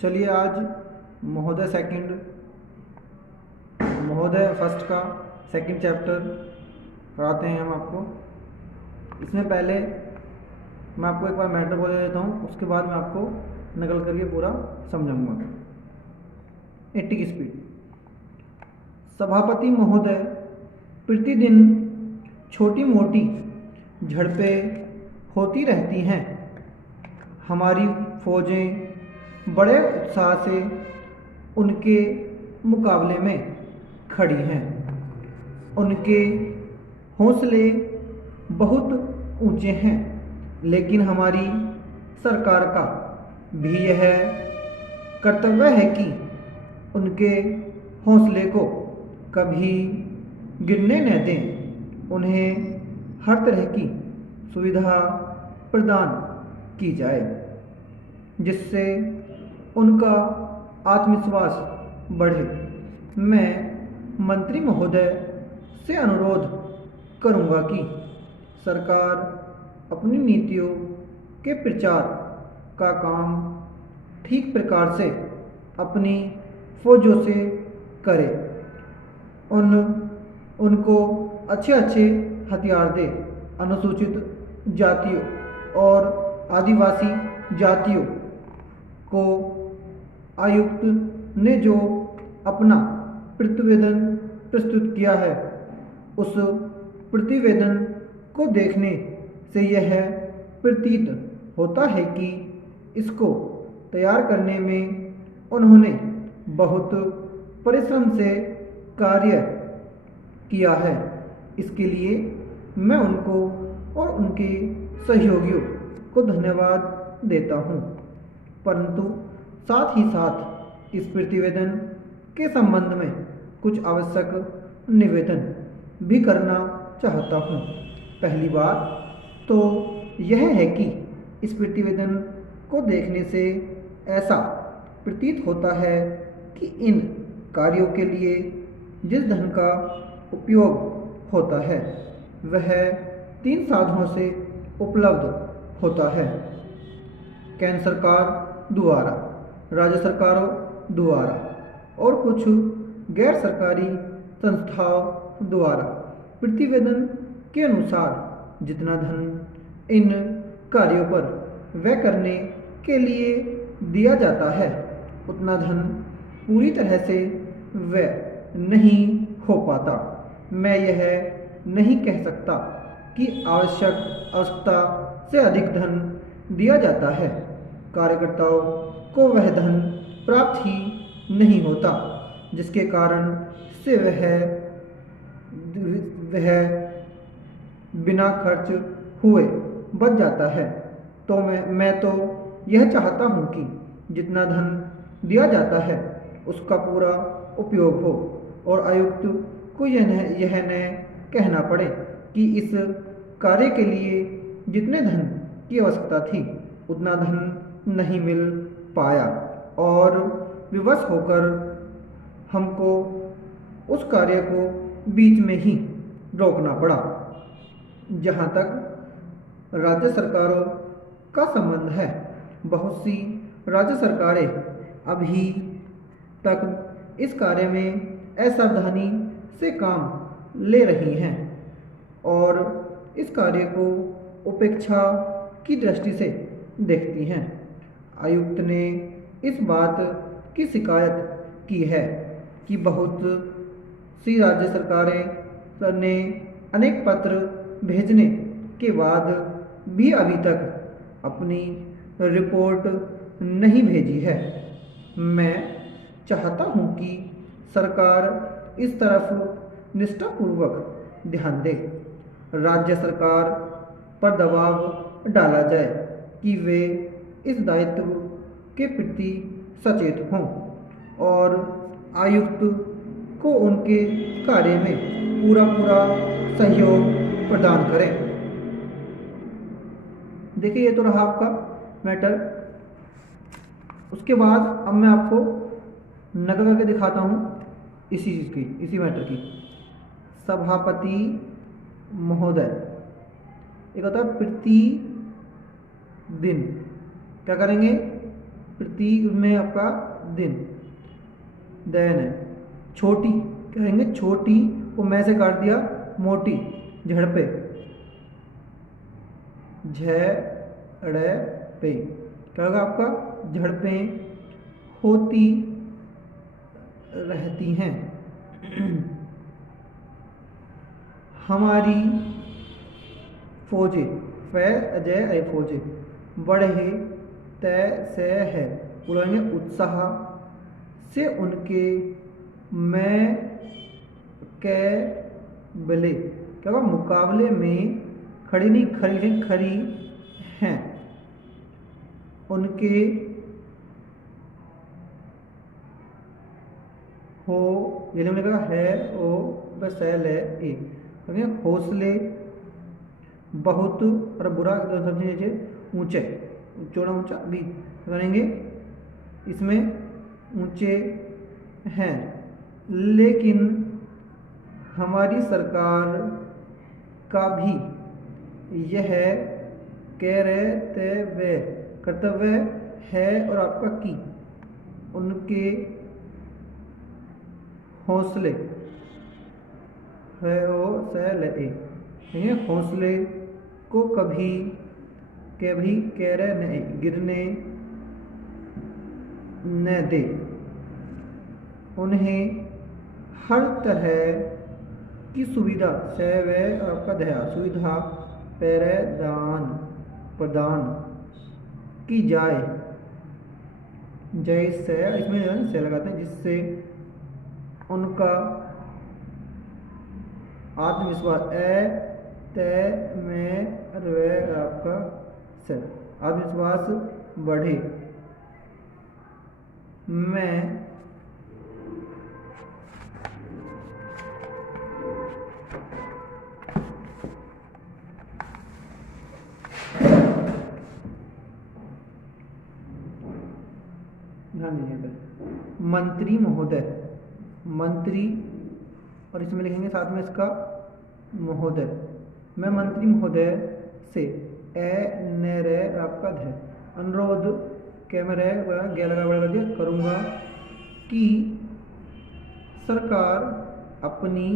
चलिए आज महोदय फर्स्ट का सेकंड चैप्टर पढ़ाते हैं हम आपको। इसमें पहले मैं आपको एक बार मैटर बोल देता हूँ, उसके बाद मैं आपको नकल करके पूरा समझाऊंगा। 80 की स्पीड। सभापति महोदय, प्रतिदिन छोटी मोटी झड़पें होती रहती हैं। हमारी फौजें बड़े उत्साह से उनके मुकाबले में खड़ी हैं। उनके हौसले बहुत ऊंचे हैं, लेकिन हमारी सरकार का भी यह कर्तव्य है कि उनके हौसले को कभी गिरने न दें। उन्हें हर तरह की सुविधा प्रदान की जाए, जिससे उनका आत्मविश्वास बढ़े। मैं मंत्री महोदय से अनुरोध करूंगा कि सरकार अपनी नीतियों के प्रचार का काम ठीक प्रकार से अपनी फौजों से करे। उनको अच्छे हथियार दे। अनुसूचित जातियों और आदिवासी जातियों को आयुक्त ने जो अपना प्रतिवेदन प्रस्तुत किया है, उस प्रतिवेदन को देखने से यह प्रतीत होता है कि इसको तैयार करने में उन्होंने बहुत परिश्रम से कार्य किया है। इसके लिए मैं उनको और उनके सहयोगियों को धन्यवाद देता हूँ, परंतु साथ ही साथ इस प्रतिवेदन के संबंध में कुछ आवश्यक निवेदन भी करना चाहता हूँ। पहली बात तो यह है कि इस प्रतिवेदन को देखने से ऐसा प्रतीत होता है कि इन कार्यों के लिए जिस धन का उपयोग होता है वह 3 साधनों से उपलब्ध होता है। केंद्र सरकार द्वारा, राज्य सरकारों द्वारा और कुछ गैर सरकारी संस्थाओं द्वारा। प्रतिवेदन के अनुसार जितना धन इन कार्यों पर व्यय करने के लिए दिया जाता है, उतना धन पूरी तरह से व्यय नहीं हो पाता। मैं यह नहीं कह सकता कि आवश्यकता से अधिक धन दिया जाता है। कार्यकर्ताओं को वह धन प्राप्त ही नहीं होता, जिसके कारण से वह बिना खर्च हुए बच जाता है। तो मैं तो यह चाहता हूँ कि जितना धन दिया जाता है उसका पूरा उपयोग हो और आयुक्त को यह न कहना पड़े कि इस कार्य के लिए जितने धन की आवश्यकता थी उतना धन नहीं मिल पाया और विवश होकर हमको उस कार्य को बीच में ही रोकना पड़ा। जहाँ तक राज्य सरकारों का संबंध है, बहुत सी राज्य सरकारें अभी तक इस कार्य में असावधानी से काम ले रही हैं और इस कार्य को उपेक्षा की दृष्टि से देखती हैं। आयुक्त ने इस बात की शिकायत की है कि बहुत सी राज्य सरकारें ने अनेक पत्र भेजने के बाद भी अभी तक अपनी रिपोर्ट नहीं भेजी है। मैं चाहता हूं कि सरकार इस तरफ निष्ठापूर्वक ध्यान दे। राज्य सरकार पर दबाव डाला जाए कि वे इस दायित्व के प्रति सचेत हों और आयुक्त को उनके कार्य में पूरा सहयोग प्रदान करें। देखिए, ये तो रहा आपका मैटर। उसके बाद अब मैं आपको नकल करके दिखाता हूँ इसी मैटर की। सभापति महोदय, एक होता है प्रति दिन। क्या करेंगे? प्रति में आपका दिन, दैन है। छोटी कहेंगे छोटी, वो मैं से काट दिया मोटी, झड़पे, झड़पे क्या होगा आपका, झड़पें होती रहती हैं। हमारी फौजें, फै अजय अय फौजें, बढ़े तय से है, बोलेंगे उत्साह से उनके, मैं के बले क्या होगा, मुकाबले में, खड़ी नहीं खड़ी नहीं खड़ी हैं, उनके हो, ये हमने कहा है ओ बस है ए, हौसले बहुत, और बुरा समझ लीजिए ऊंचे, चौड़ा ऊंचा भी करेंगे, इसमें ऊंचे हैं, लेकिन हमारी सरकार का भी यह कर्तव्य है, और आपका की, उनके हौसले है ओ सैल ए, हौसले को कभी कैरे नहीं, गिरने न दे, उन्हें हर तरह की सुविधा आपका दया सुविधा प्रदान की जाए, जैसे इसमें से लगाते हैं, जिससे उनका आत्मविश्वास तय में आपका से आत्मविश्वास बढ़े। मैं ध्यान दीजिएगा, मंत्री महोदय, मंत्री, और इसमें लिखेंगे साथ में इसका महोदय, मैं मंत्री महोदय से आपका ध अनुरोध कैमरे लगा बड़ा कर दिया करूँगा कि सरकार अपनी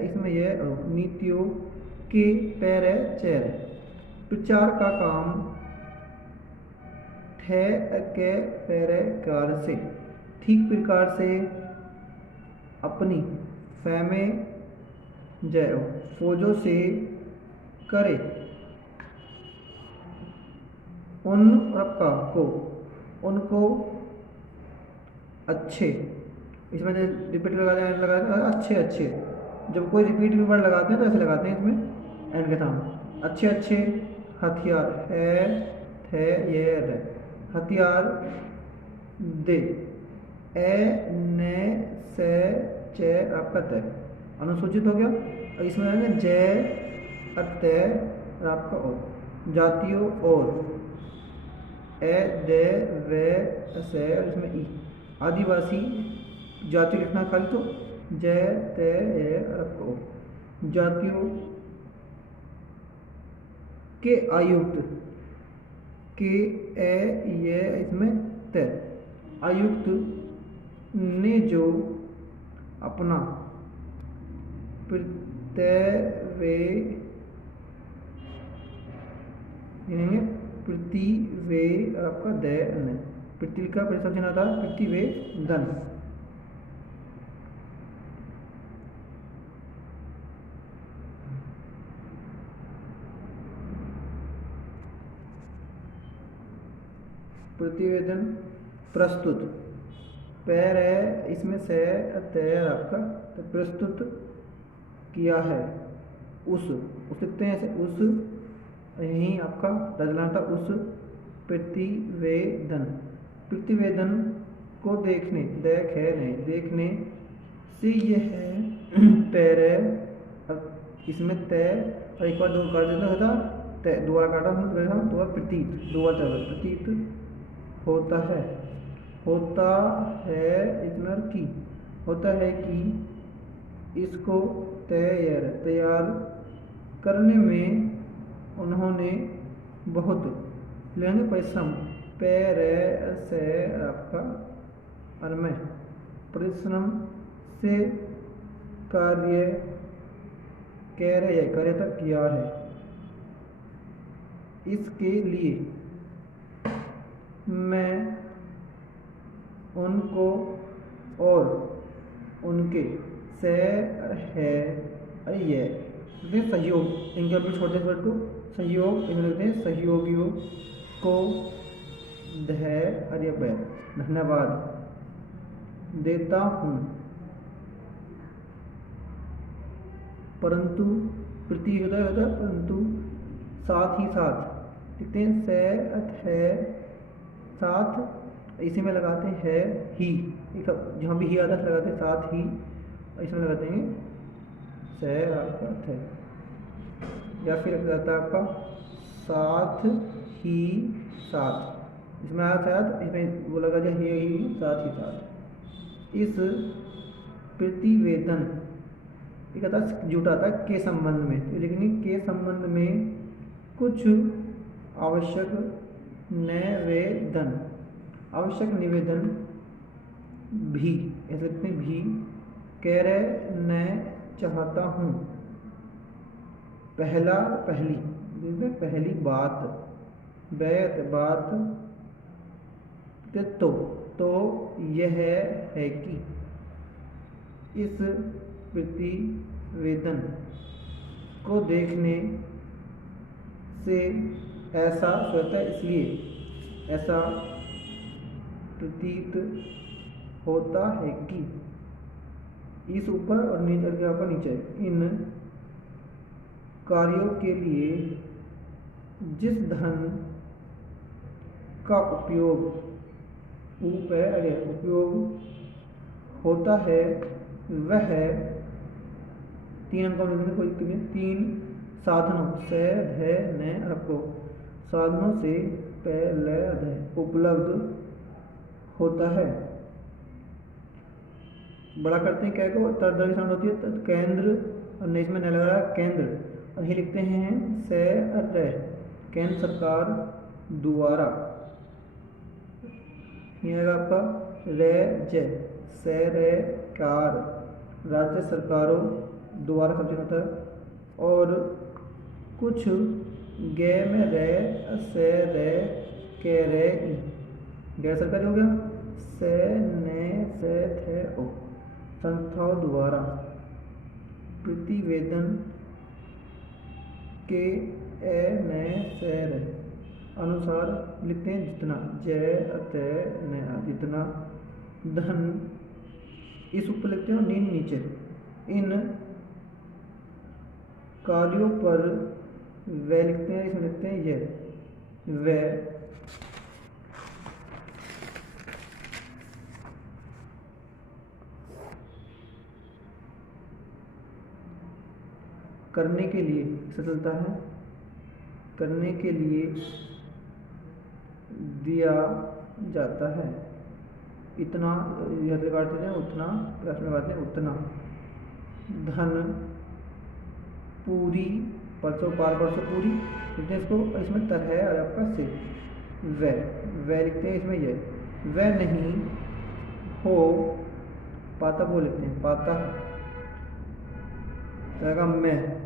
इसमें यह नीतियों के पैरे चेहरे प्रचार का काम के पैरेकार से ठीक प्रकार से अपनी फौजों से करे, उनको अच्छे, इसमें रिपीट लगाते अच्छे, जब कोई रिपीट भी वर्ड लगाते हैं तो ऐसे लगाते हैं, इसमें एंड के सामने अच्छे हथियार हथियार दे, आपका तय अनुसूचित हो गया, और इसमें आएगा जय अतय आपका और जातियों और दे वे से, इसमें ई आदिवासी जाति लिखना खाली, तो जय तय आपको जातियों के आयुक्त के ये इसमें तय आयुक्त ने जो अपना प्रतिवे आपका दैन, पृथ्वी का परिसर्जन आता है प्रतिवेदन, प्रतिवेदन प्रस्तुत, पैर है इसमें से तैयार आपका, तो प्रस्तुत किया है, उस लिखते हैं ऐसे, उस यहीं आपका रचना था, उस प्रतिवेदन को देखने देखने से यह पैरे, इसमें तय, और एक बार दो काट देता था, तय दोबारा काटा दोबारा प्रतीत होता है इसमें की, होता है कि इसको तैयार करने में उन्होंने बहुत परिश्रम पैरे से आपका में परिश्रम से कार्य कार्य तक किया है। इसके लिए मैं उनको और उनके से है ये सहयोग, इनके ऊपर छोड़ते हैं वर्ड को सहयोग, इन्हें लिखते हैं सहयोगियों को धन्यवाद देता हूँ। परंतु प्रति होता है परंतु साथ ही साथ लिखते हैं है साथ, इसी में लगाते हैं ही, जहाँ भी ही आता है लगाते हैं साथ ही, इसमें लगाते हैं से आपका थे, या फिर लगाता है आपका साथ ही साथ, इसमें आया साथ, इसमें वो लगा दिया ही साथ ही साथ। इस प्रतिवेदन एक आता जुटा था के संबंध में, तो लेकिन के संबंध में कुछ आवश्यक निवेदन भी, ऐसे लिखते हैं भी कहने चाहता हूँ। पहली बात बात तो यह है कि इस प्रतिवेदन को देखने से ऐसा स्वतः इसलिए ऐसा प्रतीत होता है कि इस ऊपर और नीचे इन कार्यों के लिए जिस धन का उपयोग होता है वह 3 अंकों में कोई 3 साधनों से साधनों से पहले उपलब्ध होता है। बड़ा करते हैं क्या को, तर्जनी साउंड होती है केंद्र, और नहीं इसमें नहीं लग रहा केंद्र, और ये लिखते हैं से केंद्र सरकार द्वारा, ये आपका सरकार राज्य सरकारों द्वारा सब होता है, और कुछ गैर सरकारी हो गया संस्थाओं द्वारा प्रतिवेदन के अनुसार लिखते हैं जितना धन, इस ऊपर लिखते हैं नीचे इन कार्यों पर वे लिखते हैं, इसमें लिखते हैं ये वे करने के लिए चलता है, करने के लिए दिया जाता है। इतना लगाते हैं उतना, लगाते हैं उतना धन पूरी परसों पूरी लिखते हैं इसको, इसमें तर है और आपका से वे लिखते हैं इसमें ये वे नहीं हो पाता, वो लिखते हैं पाता रहेगा मैं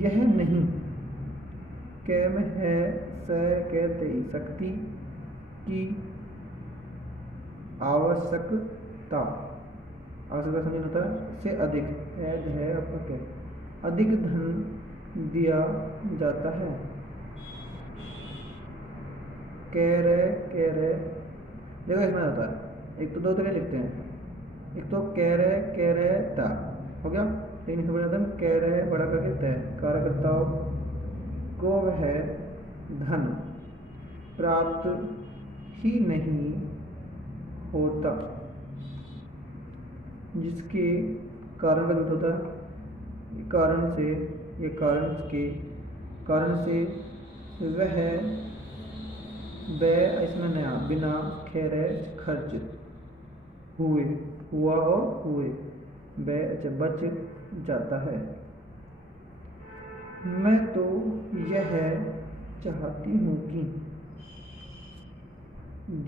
यह नहीं कैम है कहते शक्ति की आवश्यकता समझना होता है से अधिक है आपका क्या अधिक धन दिया जाता है। कह रहे देखो इसमें होता है, एक तो 2 तरह लिखते हैं, एक तो कह रहे था हो गया, लेकिन समझ आता है कह रहे बड़ा करके तय कार्यकर्ताओं को वह धन प्राप्त ही नहीं होता जिसके कारण का होता है कारण से वह इसमें नया बिना खैर खर्च हुआ और हुए बच जाता है। मैं तो यह चाहती हूँ कि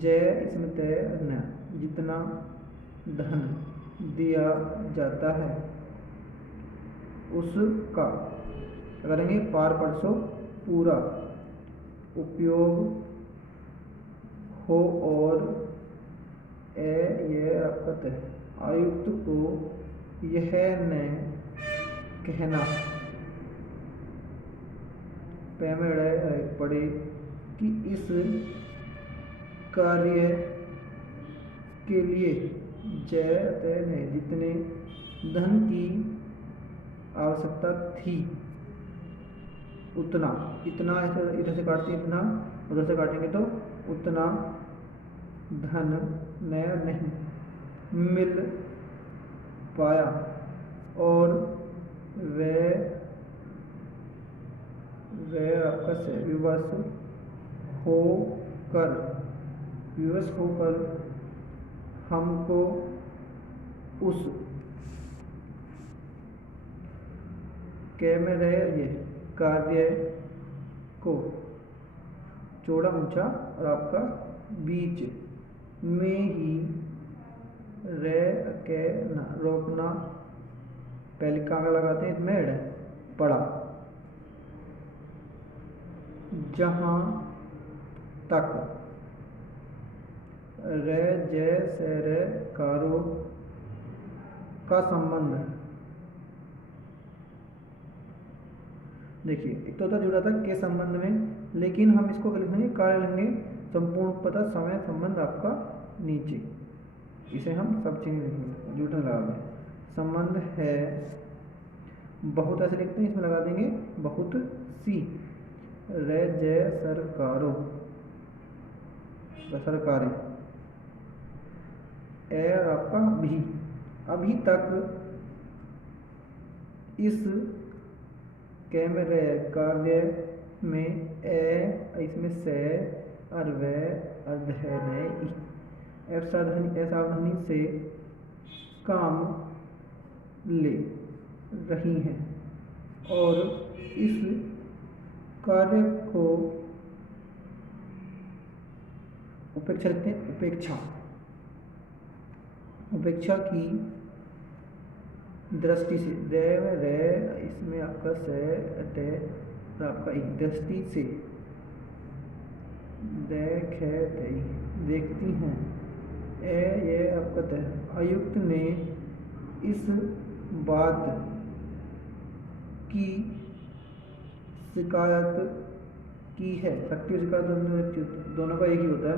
जय इसमें तय न जितना धन दिया जाता है उसका करेंगे पार परसों पूरा उपयोग हो और ये आपका आयुक्त को यह न कहना पड़े कि इस कार्य के लिए जय ने जितने धन की आवश्यकता थी उतना इतना इधर से काटते इतना उधर से काटेंगे तो उतना धन नया नहीं मिल पाया और वह आपका से विवश होकर हमको उस ये कार्य को चौड़ा ऊंचा और आपका बीच में ही रोकना पहले कांगा लगाते हैं इसमें पड़ा जहाँ तक कारो का संबंध है। देखिए एक तो जुड़ा था के संबंध में, लेकिन हम इसको लिखेंगे कार्य लेंगे संपूर्ण पता समय संबंध आपका नीचे, इसे हम सब चीज़ लिखेंगे जुटने लगा दें संबंध है बहुत ऐसे लिखते हैं, इसमें लगा देंगे बहुत सी सरकारों सरकारी आपका भी अभी तक इस कार्य में इसमें से सावधानी से काम ले रही हैं और इस कार्य को उपेक्षा लिखते हैं उपेक्षा की दृष्टि से इसमें आपका से आपका एक दृष्टि से देखती हूँ ये आपका आयुक्त ने इस बात की शिकायत की है, शक्ति शिकायत दोनों का एक ही होता है,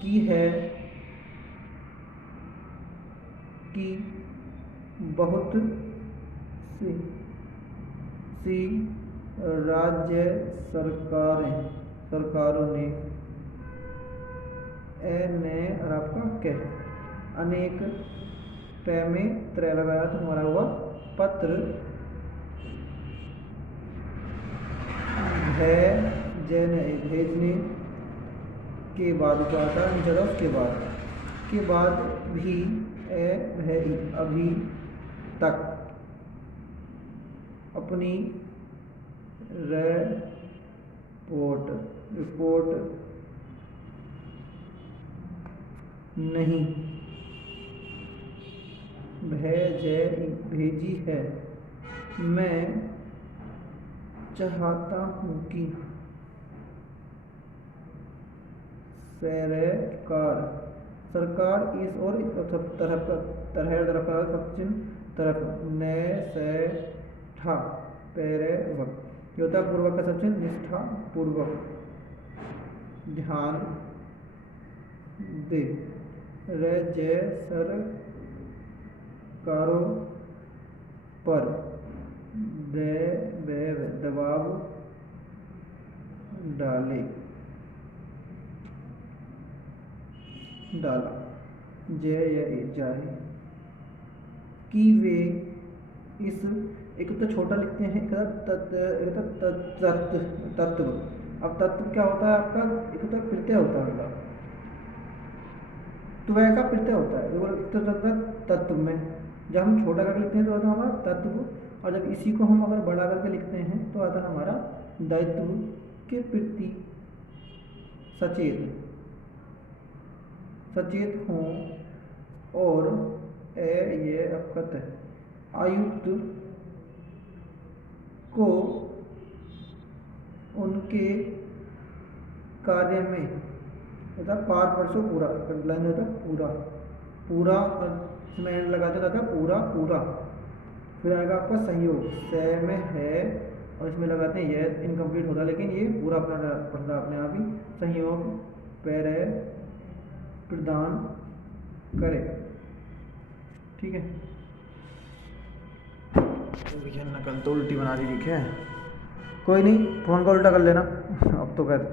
की है कि बहुत सी राज्य सरकारों ने और आपका कह अनेक पै में त्रय लगाया तो हमारा हुआ पत्र भेजने के बाद क्या था उसके बाद भी अभी तक अपनी रिपोर्ट नहीं भेजी है। मैं चाहता हूँ कि सरकार इस और तरफ नए से ठा पैरे वक्त योद्धा पूर्वक का सब निष्ठा पूर्वक ध्यान दे सरकारों पर दबाव डाला जाए कि वे इस एक तो छोटा लिखते हैं तत्व। अब तत्व क्या होता है आपका, एक होता है प्रत्यय होता है तो वह का प्रत्यय होता है तत्व में। जब हम छोटा करके लिखते हैं तो आता है हमारा तत्व, और जब इसी को हम अगर बड़ा करके लिखते हैं तो आता है हमारा दायित्व के प्रति सचेत सचेत हों और ये अवगत आयुक्त को उनके कार्य में मतलब पार परसों पूरा लाइन होता है पूरा पूरा इसमें एंड लगाते रहता है पूरा पूरा। फिर आएगा आपका सहयोग सह में है और इसमें लगाते हैं यह इनकम्प्लीट होता है लेकिन ये पूरा अपना पड़ता है अपने आप ही। सहयोग पैर प्रदान करे। ठीक है भैया नकल तो उल्टी बना दी। ठीक है कोई नहीं फ़ोन का उल्टा कर लेना अब तो कर